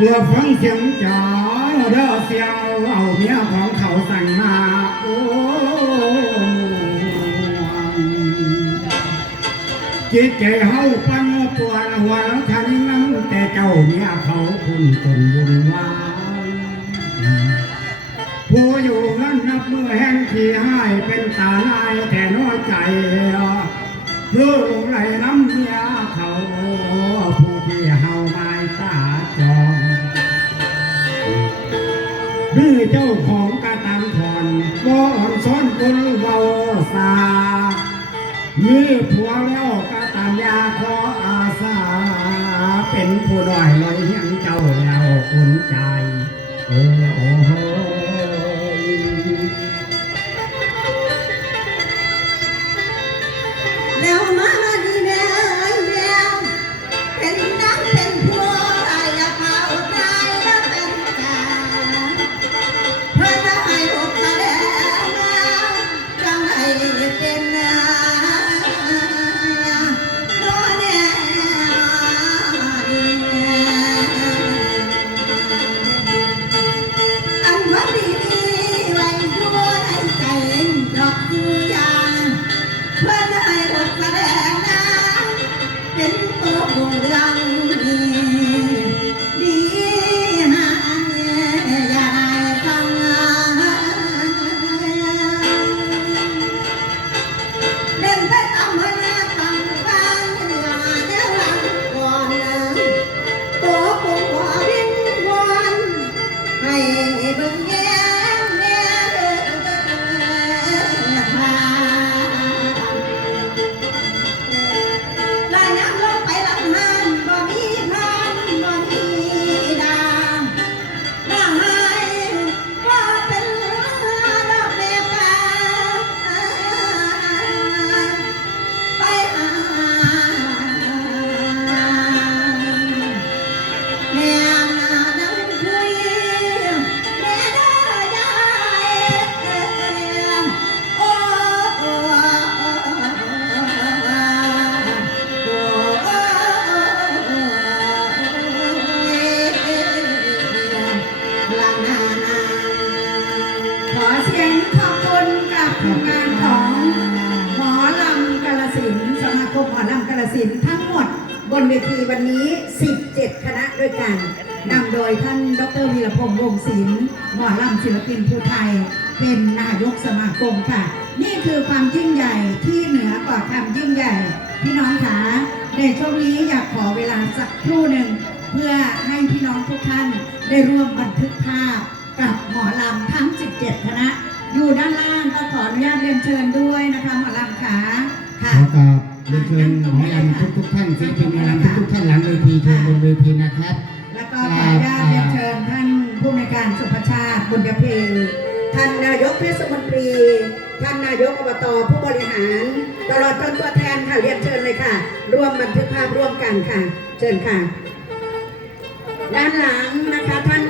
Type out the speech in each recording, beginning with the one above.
เมื่อฟังเสียงจ๋าเด้อเสียงเอาเมียของเขาสั่งมาโอ้จิตใจเฮาปันปวนหัวทันนั้นแต่เจ้าเมียเขาคุณตนบุญวาผู้อยู่เงินนับมือแห่งที่ให้เป็นตาลายแต่น้อยใจเพื่อลงไหลน้ำเมียเขาผู้ที่เฮา คือเจ้าของกระตามถอนบ่อ่อนซ้อนคนเว้าสามีผัวแล้วกระตามยาขออาสา เป็นผู้ด้อยลอยเฮียงเจ้าแล้วอุ่นใจ โอ้โห ใสียงขอบคุณกับทีมงานของหมอลำกาลสินสมาคมหมอลำกาลสินทั้งหมดบนเวทีวันนี้ 17 คณะด้วยกันนำโดยท่านดรวีรพงษ์วงศ์ศิลป์หมอลำศิลปินภูไทย เป็นนายกสมาคมค่ะ นี่คือความยิ่งใหญ่ที่เหนือกว่าความยิ่งใหญ่ พี่น้องคะในช่วงนี้อยากขอเวลาสักครู่หนึ่ง เพื่อให้พี่น้องทุกท่านได้ร่วมบันทึกภาพกับหมอลำทั้ง 17 คณะ อยู่ด้านล่างก็ขออนุญาตเรียนเชิญด้วยนะคะหมอลำขาค่ะ ขอกราบเรียนเชิญหมอลำทุกทุกๆท่านศิลปินหมอลำทุกทุกๆท่านหลังเวทีเชิญบนเวทีนะครับ แล้วก็ขออนุญาตเรียนเชิญท่านผู้ในวยการสุภชาติบุญยเพลท่านนายกเทศมนตรี ท่านนายกอบตผู้บริหาร ตลอดจนตัวแทนค่ะเรียนเชิญเลยค่ะ ร่วมบันทึกภาพร่วมกันค่ะ เชิญค่ะ ด้านหลังนะคะท่าน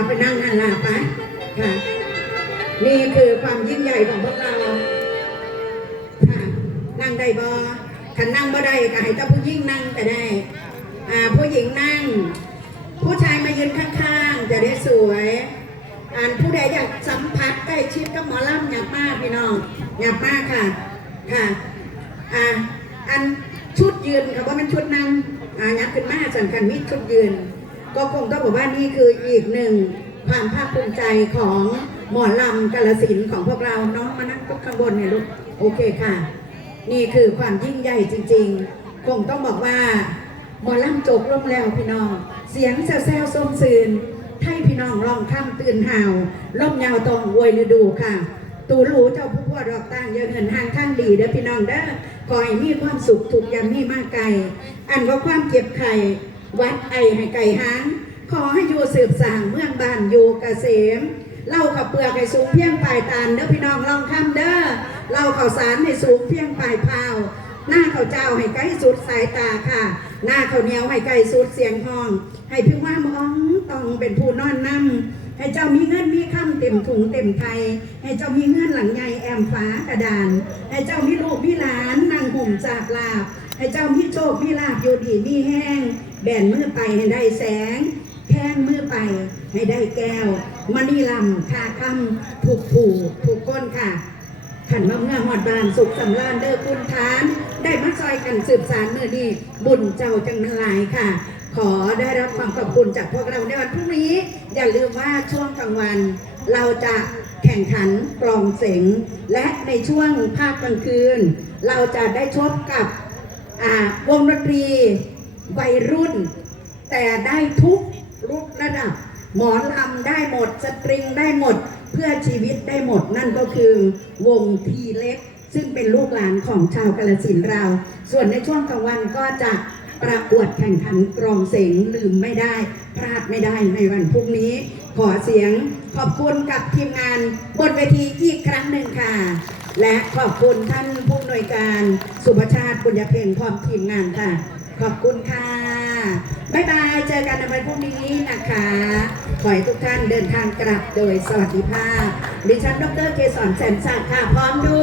เอาไปนั่งหันหลังไปค่ะนี่คือความยิ่งใหญ่ของพวกเราค่ะนั่งได้บอขันนั่งบ่ได้ก็ให้เจ้าผู้หญิงนั่งก็ได้อ่าผู้หญิงนั่ง ผู้ชายมายืนข้างๆ จะได้สวยอ่านผู้ใดอยากสัมผัสใกล้ชิดกับหมอลำอยากมากพี่น้องอยากมากค่ะค่ะอ่าอันชุดยืนค่ะว่ามันชุดนั่งอ่ายักขึ้นมาสันคันมีชุดยืน ก็คงต้องบอกว่านี่คืออีกหนึ่งความภาคภูมิใจของหมอลำกาลสินของพวกเราน้องมานั่งตรงข้างบนเนี่ยลูกโอเคค่ะ นี่คือความยิ่งใหญ่จริง ๆ คงต้องบอกว่า หมอลำจบลงแล้วพี่น้อง เสียงแซวๆส้มซืนให้พี่น้องร้องข้ามตื่นห่าวล่มยาวตองอวยฤดูค่ะ ตูรู้เจ้าผู้พ่อดอกตั้งเยอะเหินห่างข้างดีเด้อพี่น้องเด้อขอให้มีความสุขถูกยามมีมากไกลอันว่าความเจ็บไข่ วัดไอให้ไก่หาง ขอให้อยู่สืบสางเมืองบ้านอยู่เกษมเล่ากับเปลือกให้สูงเพียงปลายตาลเด้อพี่น้องลองคำเด้อเล่าข่าวสารให้สูงเพียงปลายพาว หน้าข้าวเจ้าให้ใกล้สุดสายตาค่ะ หน้าข้าวเหนียวให้ใกล้สุดเสียงห้อง ให้พี่ว่ามองต้องเป็นผู้นอนนำให้เจ้ามีเงินมีค่ำเต็มถุงเต็มไทย ให้เจ้ามีเงินหลังใหญ่แอมฟ้ากระดาน ให้เจ้ามีลูกมีหลานนั่งห่มจากลาบ ให้เจ้ามีโชคมีลาบอยู่ดีมีแห้ง แบนมือไปให้ได้แสงแข้งมือไปให้ได้แก้วมณีลำคาคำถูกผูกถูกก้นค่ะขันมาเมื่อหอดบานสุขสำราญเด้อคุณทาน ได้มาซอยกันสืบสารเมื่อนี้บุญเจ้าจังนลายค่ะ ขอได้รับความขอบคุณจากพวกเราในวันพรุ่งนี้ อย่าลืมว่าช่วงกลางวัน เราจะแข่งขันกลองเสียงและในช่วงภาคกลางคืน เราจะได้ชบกับ อ่าวงดนตรีวัยรุ่น แต่ได้ทุกรูประดับ หมอลำได้หมด สตริงได้หมด เพื่อชีวิตได้หมดนั่นก็คือวงทีเล็ก ซึ่งเป็นลูกหลานของชาวกาลสินเรา ส่วนในช่วงกลางวันก็จะประกวดแข่งขันกรองเสียงลืมไม่ได้ พลาดไม่ได้ในวันพรุ่งนี้ ขอเสียงขอบคุณกับทีมงานบนเวทีอีกครั้งหนึ่งค่ะ และขอบคุณท่านผู้อำนวยการสุภชาติปุญญเพ็งพร้อมทีมงานค่ะ ขอบคุณค่ะบ๊ายบาย เจอกันในวันพรุ่งนี้นะคะ ขอให้ทุกท่านเดินทางกลับโดยสวัสดิภาพ ดิฉันดรเกษรแสนศักดิ์ค่ะ พร้อมด้วย